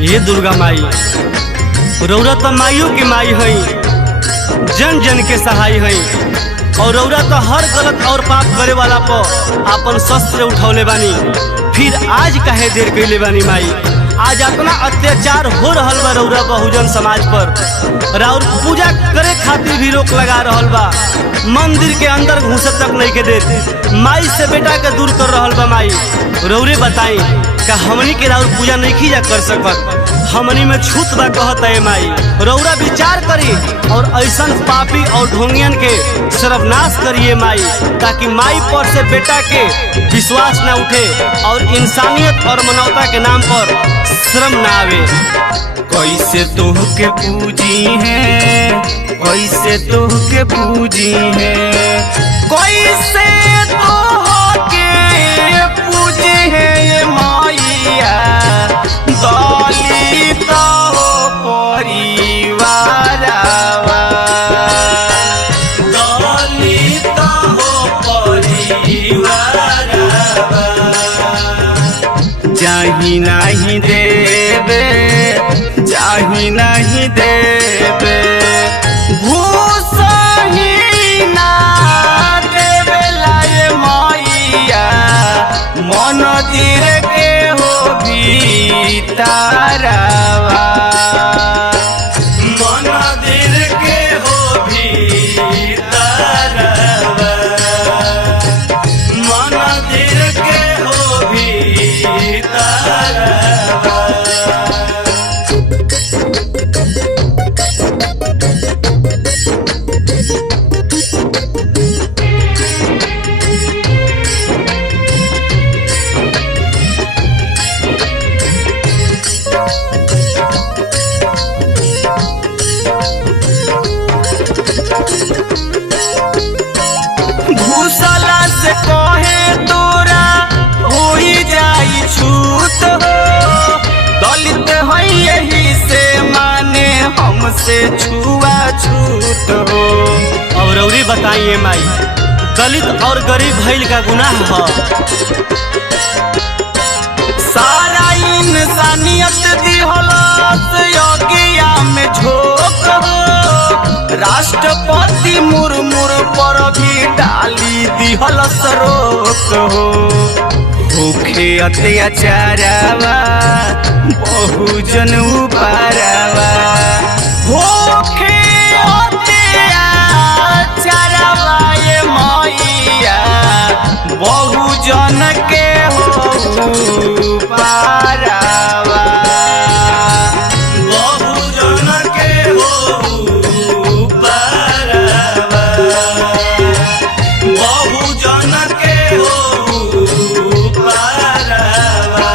ये दुर्गा माई रौरा तो माइयों की माई है, जन जन के सहाय है। और रौरा तो हर गलत और पाप करे वाला पर अपन शस्त्र उठौले बानी, फिर आज काहे देर कैले बानी माई? आज अपना अत्याचार हो रहल बा रौरा बहुजन समाज पर। राउर पूजा करे खातिर भी रोक लगा रहल बा, मंदिर के अंदर घुसे तक नहीं के देत। माई से बेटा के दूर कर रहल बा माई। रौरे बताई का हमनी के राउर पूजा नहीं की जा कर सकत? हमनी में छूत बा कहत है माई। रौरा विचार करी और ऐसन पापी और ढोंगियन के सर्वनाश करिए माई, ताकि माई पर से बेटा के विश्वास न उठे और इंसानियत और मानवता के नाम पर शर्म ना आवे। कैसे तोहके पूजी है, कैसे तोहके पूजी है, कैसे तोहके पूजी है ये माइया। दलित परिवारवा, दलित परिवारवा, जाही नहीं देवे, जाही नहीं देवे, घूस ही ना देवे लाए माइया। मंदिर के हो भीतरवा, मंदिर के हो भीतरवा, मंदिर के हो भीतरवा। घुसला से कहे तोरा हो ही जाई छूत हो, दलित है यही से माने हमसे छुआ छूत हो। और रौरी बताइए माई, दलित और गरीब भइल का गुनाह है? सारा इंसानियत दिहलस योगिया में झोंक हो, राष्ट्रपति मुर्मू पर भी डाली दिहलस रोक हो। भूखे अत्याचारवा बहुजन उपारवा, भूखे अत्याचारवा ये माइया। बहुजन के हो पारवा, बहुजन के हो पारवा, बहुजन के हो पारवा।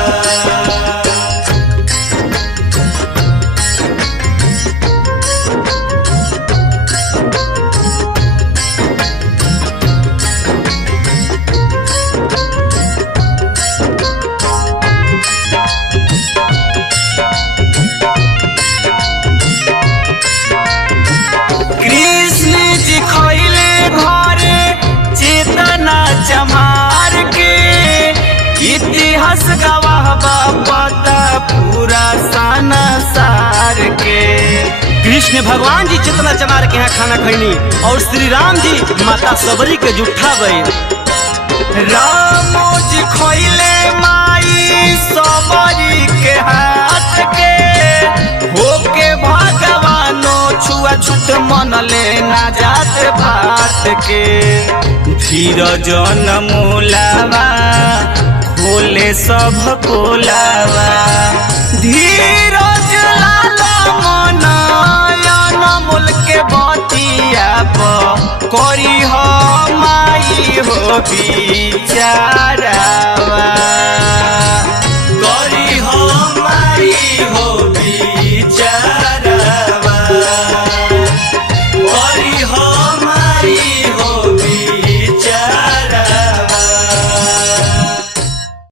कृष्ण जी खैले घरे चेतना चमार के, इतिहास गवाह बा पता पूरा संसार के। कृष्ण भगवान जी चेतना चमार के यहाँ खाना खैनी और श्री राम जी माता सबरी के जुठा गए। रामो जी खैले माई सबरी के हाथ के, होके भगवानो छुआ छूत मन लेना जात भात के। धीरज नमोलावा खोले सब कोलावा, धीरज लाला मनयन मोल के बतिया पर करी हो माई हो बिचारा।